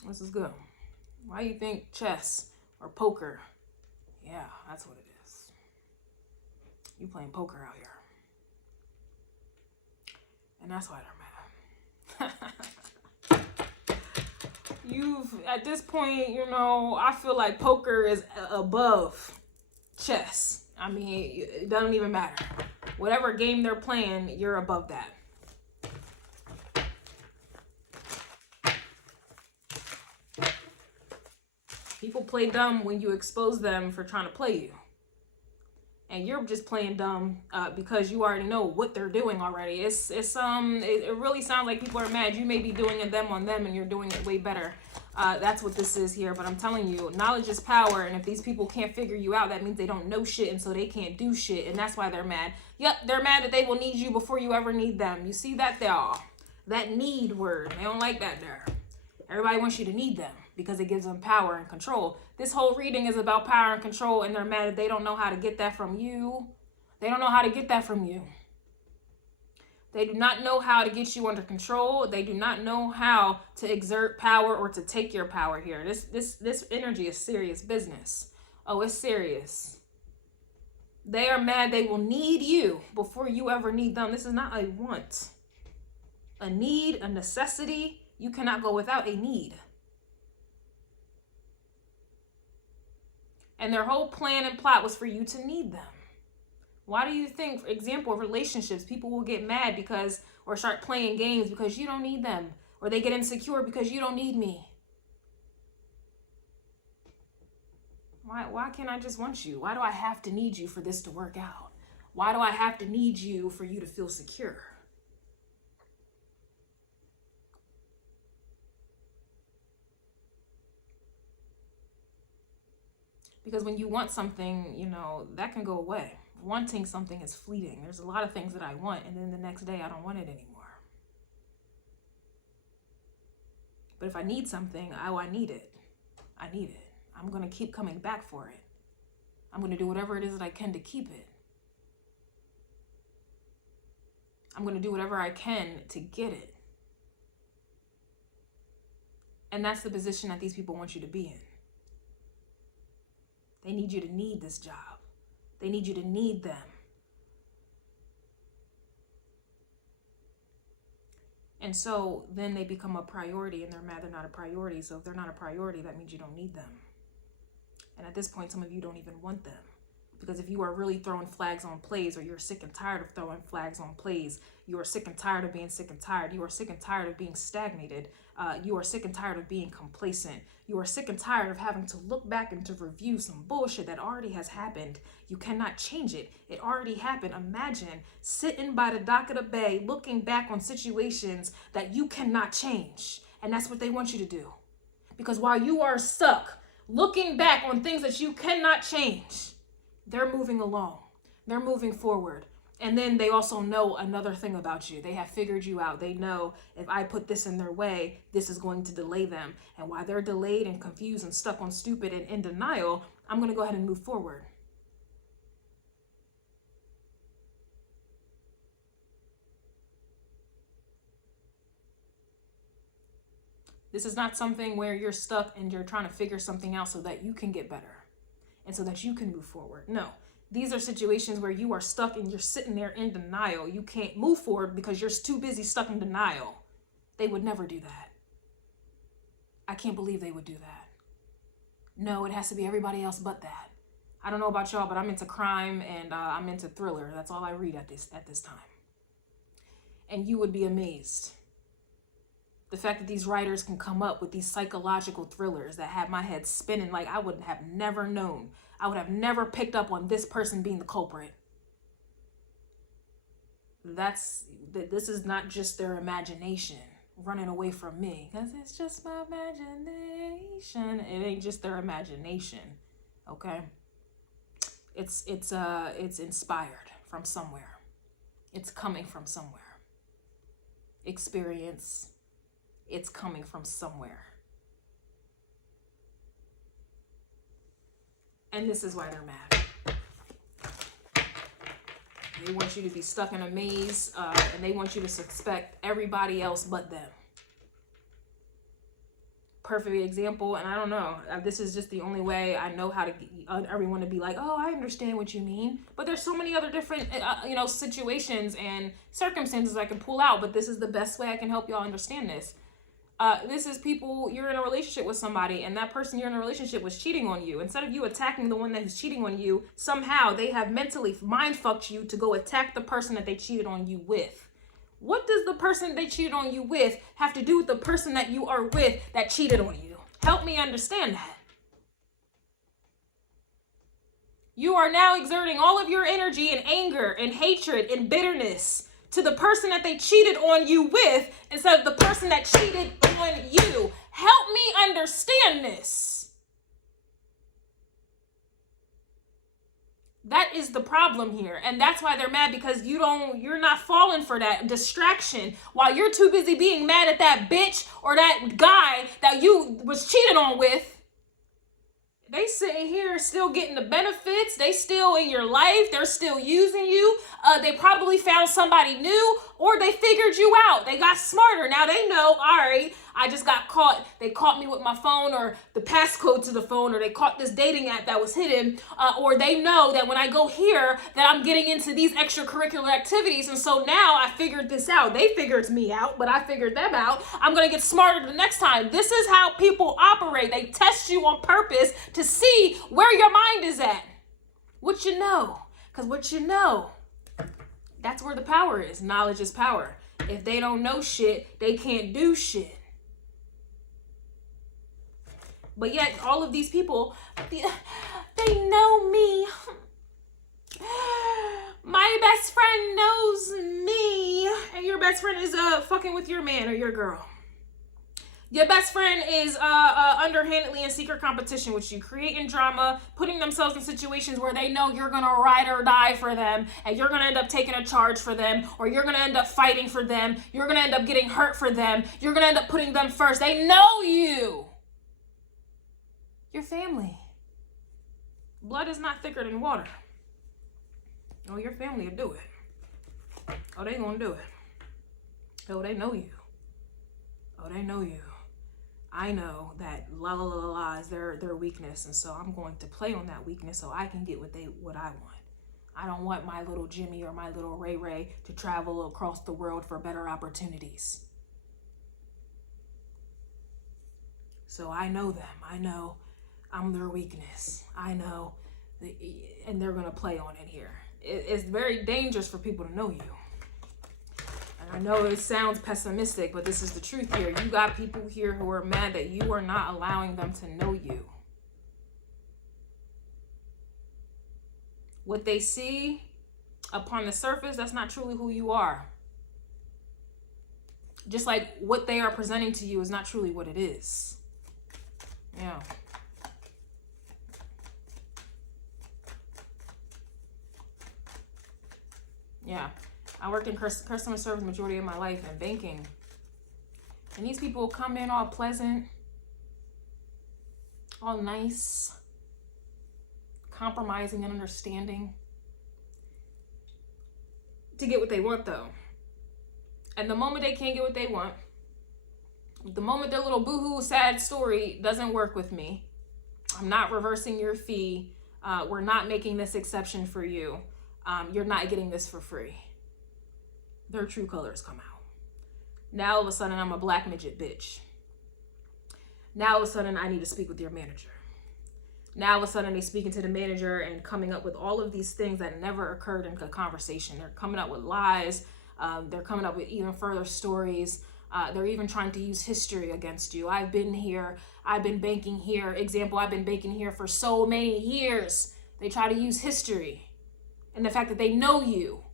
This is good. Why do you think chess or poker? Yeah, that's what it is. You playing poker out here. And that's why they're mad. At this point, you know, I feel like poker is above chess. I mean, it doesn't even matter. Whatever game they're playing, you're above that. People play dumb when you expose them for trying to play you. And you're just playing dumb because you already know what they're doing already. It really sounds like people are mad. You may be doing a them on them and you're doing it way better. That's what this is here. But I'm telling you, knowledge is power. And if these people can't figure you out, that means they don't know shit. And so they can't do shit. And that's why they're mad. Yep, they're mad that they will need you before you ever need them. You see that, y'all? That need word. They don't like that there. Everybody wants you to need them because it gives them power and control. This whole reading is about power and control, and they're mad that they don't know how to get that from you. They don't know how to get that from you. They do not know how to get you under control. They do not know how to exert power or to take your power here. This energy is serious business. Oh, it's serious. They are mad they will need you before you ever need them. This is not a want. A need, a necessity. You cannot go without a need. And their whole plan and plot was for you to need them. Why do you think, for example, relationships, people will get mad because, or start playing games because you don't need them, or they get insecure because you don't need me? Why can't I just want you? Why do I have to need you for this to work out? Why do I have to need you for you to feel secure? Because when you want something, you know, that can go away. Wanting something is fleeting. There's a lot of things that I want, and then the next day I don't want it anymore. But if I need something, I need it. I need it. I'm going to keep coming back for it. I'm going to do whatever it is that I can to keep it. I'm going to do whatever I can to get it. And that's the position that these people want you to be in. They need you to need this job. They need you to need them. And so then they become a priority, and they're mad they're not a priority. So if they're not a priority, that means you don't need them. And at this point, some of you don't even want them. Because if you are really throwing flags on plays, or you're sick and tired of throwing flags on plays, you are sick and tired of being sick and tired, you are sick and tired of being stagnated, you are sick and tired of being complacent, you are sick and tired of having to look back and to review some bullshit that already has happened. You cannot change it. It already happened. Imagine sitting by the dock of the bay, looking back on situations that you cannot change. And that's what they want you to do. Because while you are stuck looking back on things that you cannot change, they're moving along. They're moving forward. And then they also know another thing about you. They have figured you out. They know if I put this in their way, this is going to delay them. And while they're delayed and confused and stuck on stupid and in denial, I'm going to go ahead and move forward. This is not something where you're stuck and you're trying to figure something out so that you can get better and so that you can move forward. No. These are situations where you are stuck and you're sitting there in denial. You can't move forward because you're too busy stuck in denial. They would never do that. I can't believe they would do that. No, it has to be everybody else but that. I don't know about y'all, but I'm into crime and I'm into thriller. That's all I read at this time. And you would be amazed. The fact that these writers can come up with these psychological thrillers that have my head spinning like I would have never known. I would have never picked up on this person being the culprit. This is not just their imagination running away from me, because it's just my imagination. It ain't just their imagination, okay? It's inspired from somewhere. It's coming from somewhere. Experience. It's coming from somewhere. And this is why they're mad. They want you to be stuck in a maze, and they want you to suspect everybody else but them. perfect example, and I don't know, this is just the only way I know how to get everyone to be like, oh, I understand what you mean. But there's so many other different you know, situations and circumstances I can pull out, but this is the best way I can help y'all understand this. This is people, you're in a relationship with somebody, and that person you're in a relationship was cheating on you. Instead of you attacking the one that is cheating on you, somehow they have mentally mind fucked you to go attack the person that they cheated on you with. What does the person they cheated on you with have to do with the person that you are with that cheated on you? Help me understand that. You are now exerting all of your energy and anger and hatred and bitterness to the person that they cheated on you with instead of the person that cheated on you. Help me understand this. That is the problem here. And that's why they're mad, because you're not falling for that distraction while you're too busy being mad at that bitch or that guy that you was cheated on with. They sitting here still getting the benefits. They still in your life. They're still using you. They probably found somebody new, or they figured you out. They got smarter. Now they know, all right, I just got caught. They caught me with my phone or the passcode to the phone, or they caught this dating app that was hidden, or they know that when I go here that I'm getting into these extracurricular activities. And so now I figured this out. They figured me out, but I figured them out. I'm going to get smarter the next time. This is how people operate. They test you on purpose to see where your mind is at. What you know. Because what you know, that's where the power is. Knowledge is power. If they don't know shit, they can't do shit. But yet, all of these people, they know me. My best friend knows me. And your best friend is fucking with your man or your girl. Your best friend is underhandedly in secret competition with you, creating drama, putting themselves in situations where they know you're going to ride or die for them, and you're going to end up taking a charge for them, or you're going to end up fighting for them, you're going to end up getting hurt for them, you're going to end up putting them first. They know you. Your family. Blood is not thicker than water. Oh, your family will do it. Oh, they gonna do it. Oh, they know you. Oh, they know you. I know that la la la la la is their weakness, and so I'm going to play on that weakness so I can get what I want. I don't want my little Jimmy or my little Ray Ray to travel across the world for better opportunities. So I know them. I know I'm their weakness. I know, and they're gonna play on it here. It's very dangerous for people to know you. I know it sounds pessimistic, but this is the truth here. You got people here who are mad that you are not allowing them to know you. What they see upon the surface, that's not truly who you are. Just like what they are presenting to you is not truly what it is. Yeah. Yeah. I worked in customer service majority of my life and banking. And these people come in all pleasant, all nice, compromising and understanding to get what they want, though. And the moment they can't get what they want, the moment their little boohoo sad story doesn't work with me, I'm not reversing your fee. We're not making this exception for you. You're not getting this for free. Their true colors come out. Now all of a sudden I'm a black midget bitch. Now all of a sudden I need to speak with your manager. Now all of a sudden they speaking to the manager and coming up with all of these things that never occurred in a conversation. They're coming up with lies. They're coming up with even further stories. They're even trying to use history against you. I've been here. I've been banking here. Example, I've been banking here for so many years. They try to use history and the fact that they know you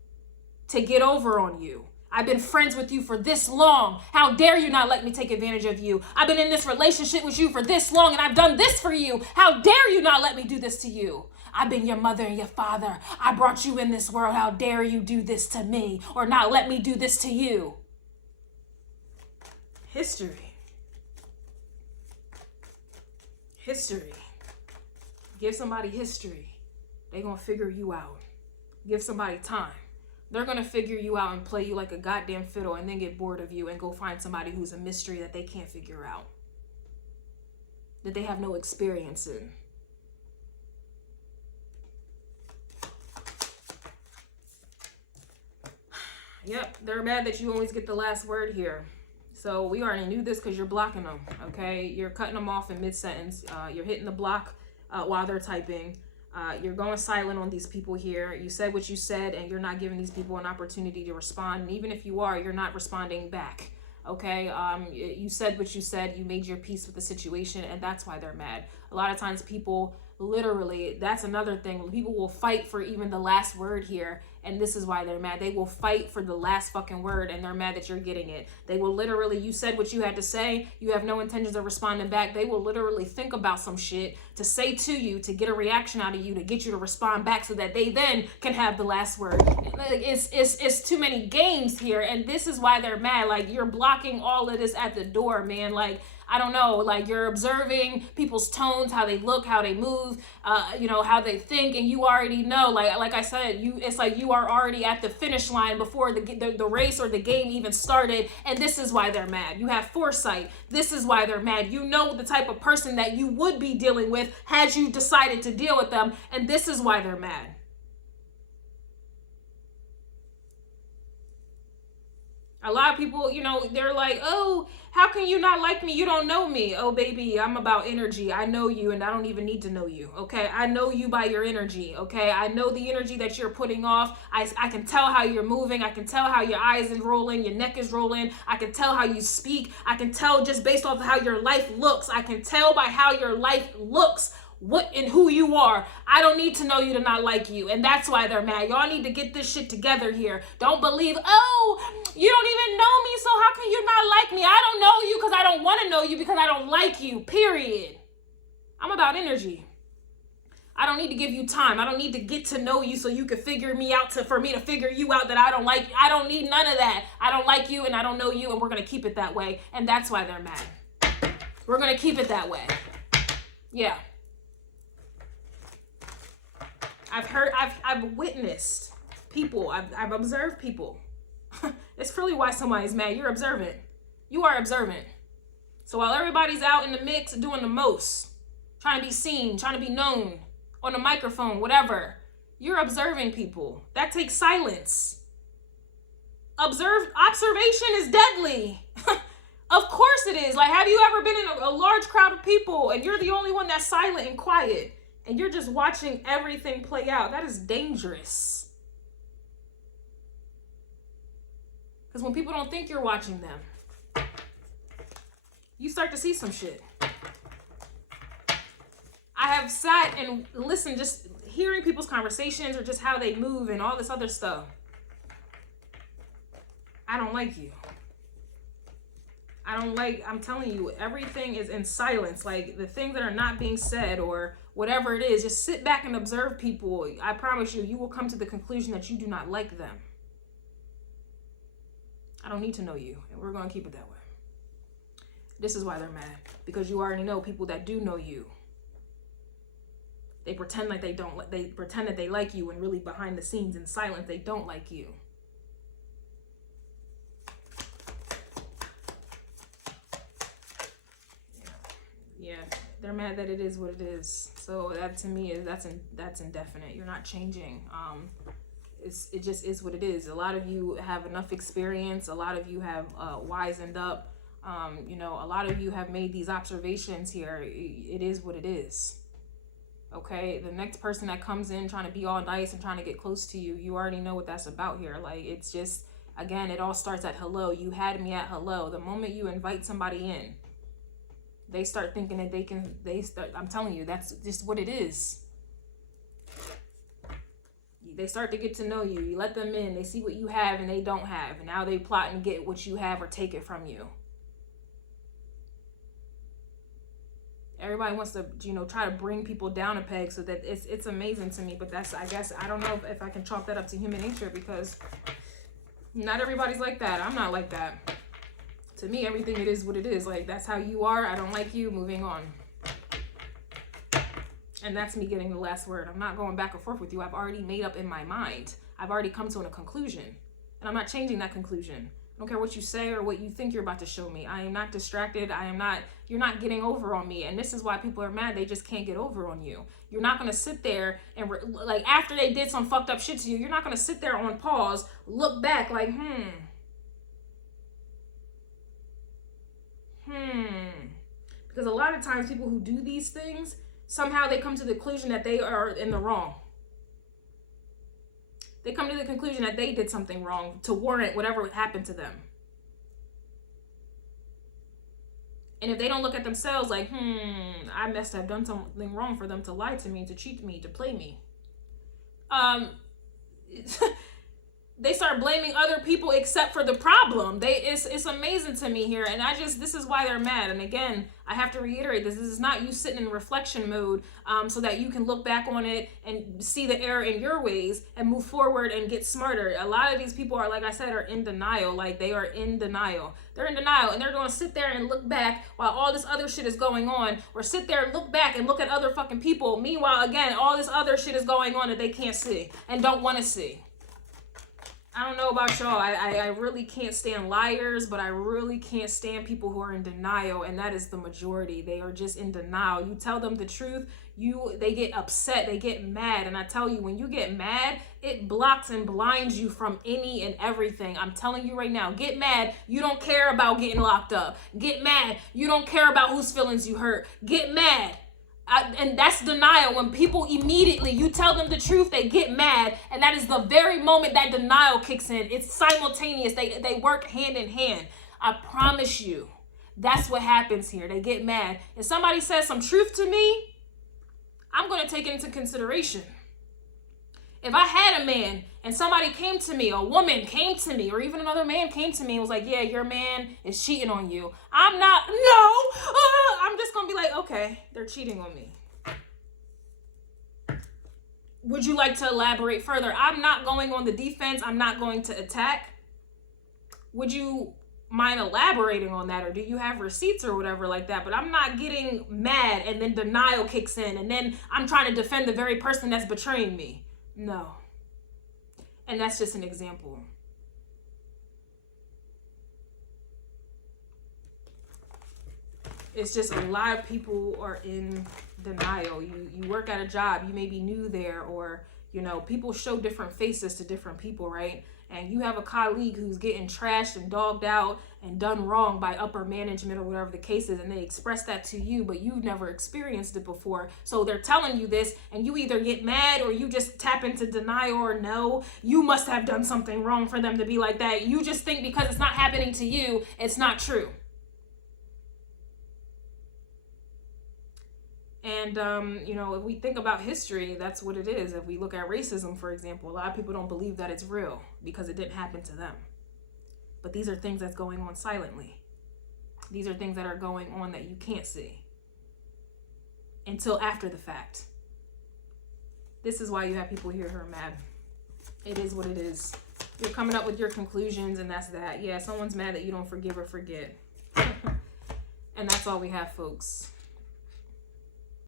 to get over on you. I've been friends with you for this long. How dare you not let me take advantage of you? I've been in this relationship with you for this long and I've done this for you. How dare you not let me do this to you? I've been your mother and your father. I brought you in this world. How dare you do this to me or not let me do this to you? History. History. Give somebody history. They're going to figure you out. Give somebody time. They're going to figure you out and play you like a goddamn fiddle and then get bored of you and go find somebody who's a mystery that they can't figure out. that they have no experience in. Yep, they're mad that you always get the last word here. So we already knew this because you're blocking them, okay? You're cutting them off in mid-sentence. You're hitting the block while they're typing. You're going silent on these people here. You said what you said, and you're not giving these people an opportunity to respond. And even if you are, you're not responding back, okay? You said what you said. You made your peace with the situation, and that's why they're mad. A lot of times people literally, that's another thing. People will fight for even the last word here, and this is why they're mad. They will fight for the last fucking word, and they're mad that you're getting it. They will literally, you said what you had to say, you have no intentions of responding back. They will literally think about some shit to say to you, to get a reaction out of you, to get you to respond back so that they then can have the last word. It's too many games here, and this is why they're mad. Like, you're blocking all of this at the door, man. Like, I don't know, like, you're observing people's tones, how they look, how they move, you know, how they think, and you already know, like I said, it's like you are already at the finish line before the race or the game even started, and this is why they're mad. You have foresight. This is why they're mad. You know the type of person that you would be dealing with had you decided to deal with them, and this is why they're mad. A lot of people, you know, they're like, oh, how can you not like me? You don't know me. Oh, baby, I'm about energy. I know you, and I don't even need to know you, okay? I know you by your energy, okay? I know the energy that you're putting off. I can tell how you're moving. I can tell how your eyes is rolling, your neck is rolling. I can tell how you speak. I can tell just based off of how your life looks. I can tell by how your life looks what and who you are. I don't need to know you to not like you, and that's why they're mad. Y'all need to get this shit together here. Don't believe, oh, you don't even know me, so how can you not like me? I don't know you because I don't want to know you, because I don't like you, period. I'm about energy. I don't need to give you time. I don't need to get to know you so you can figure me out, for me to figure you out that I don't like you. I don't need none of that. I don't like you and I don't know you, and we're going to keep it that way, and that's why they're mad. We're going to keep it that way. Yeah. I've witnessed people, I've observed people. It's really why somebody's mad. You're observant. You are observant. So while everybody's out in the mix doing the most, trying to be seen, trying to be known, on a microphone, whatever, you're observing people. That takes silence. Observation is deadly. Of course it is. Like, have you ever been in a large crowd of people and you're the only one that's silent and quiet? And you're just watching everything play out. That is dangerous. Because when people don't think you're watching them, you start to see some shit. I have sat and listened, just hearing people's conversations or just how they move and all this other stuff. I don't like you. I'm telling you, everything is in silence. Like, the things that are not being said or whatever it is, just sit back and observe people. I promise you, you will come to the conclusion that you do not like them. I don't need to know you, and we're going to keep it that way. This is why they're mad, because you already know people that do know you. They pretend like they pretend that they like you, and really behind the scenes in silence, they don't like you. Yeah, they're mad that it is what it is. So that to me is that's indefinite. You're not changing. It just is what it is. A lot of you have enough experience. A lot of you have wisened up. You know, a lot of you have made these observations here. It is what it is. Okay, the next person that comes in trying to be all nice and trying to get close to you, you already know what that's about here. Like, it's just, again, it all starts at hello. You had me at hello. The moment you invite somebody in, they start thinking that I'm telling you, that's just what it is. They start to get to know you. You let them in. They see what you have and they don't have. And now they plot and get what you have or take it from you. Everybody wants to, you know, try to bring people down a peg, so that it's amazing to me. But that's, I guess, I don't know if I can chalk that up to human nature, because not everybody's like that. I'm not like that. To me, everything, it is what it is. Like, that's how you are. I don't like you. Moving on. And that's me getting the last word. I'm not going back and forth with you. I've already made up in my mind. I've already come to a conclusion. And I'm not changing that conclusion. I don't care what you say or what you think you're about to show me. I am not distracted. You're not getting over on me. And this is why people are mad. They just can't get over on you. You're not going to sit there and like after they did some fucked up shit to you, you're not going to sit there on pause, look back like, Because a lot of times people who do these things, somehow they come to the conclusion that they are in the wrong. They come to the conclusion that they did something wrong to warrant whatever happened to them. And if they don't look at themselves like, I must have done something wrong for them to lie to me, to cheat me, to play me. They start blaming other people except for the problem. It's amazing to me here. And this is why they're mad. And again, I have to reiterate this. This is not you sitting in reflection mode so that you can look back on it and see the error in your ways and move forward and get smarter. A lot of these people are, like I said, are in denial. Like they are in denial. They're in denial and they're going to sit there and look back while all this other shit is going on, or sit there and look back and look at other fucking people. Meanwhile, again, all this other shit is going on that they can't see and don't want to see. I don't know about y'all. I really can't stand liars, but I really can't stand people who are in denial, and that is the majority. They are just in denial. You tell them the truth, they get upset, they get mad, and I tell you, when you get mad, it blocks and blinds you from any and everything. I'm telling you right now, get mad, you don't care about getting locked up. Get mad, you don't care about whose feelings you hurt. Get mad. And that's denial. When people immediately, you tell them the truth, they get mad. And that is the very moment that denial kicks in. It's simultaneous. They work hand in hand. I promise you. That's what happens here. They get mad. If somebody says some truth to me, I'm going to take it into consideration. If I had a man and somebody came to me, a woman came to me, or even another man came to me and was like, yeah, your man is cheating on you. I'm just going to be like, okay, they're cheating on me. Would you like to elaborate further? I'm not going on the defense. I'm not going to attack. Would you mind elaborating on that? Or do you have receipts or whatever like that? But I'm not getting mad and then denial kicks in and then I'm trying to defend the very person that's betraying me. No. And that's just an example. It's just a lot of people are in denial. You work at a job, you may be new there, or, people show different faces to different people, right? And you have a colleague who's getting trashed and dogged out and done wrong by upper management or whatever the case is, and they express that to you, but you've never experienced it before. So they're telling you this, and you either get mad or you just tap into denial or no, you must have done something wrong for them to be like that. You just think because it's not happening to you, it's not true. And, if we think about history, that's what it is. If we look at racism, for example, a lot of people don't believe that it's real because it didn't happen to them. But these are things that's going on silently. These are things that are going on that you can't see until after the fact. This is why you have people here who are mad. It is what it is. You're coming up with your conclusions, and that's that. Yeah, someone's mad that you don't forgive or forget. And that's all we have, folks.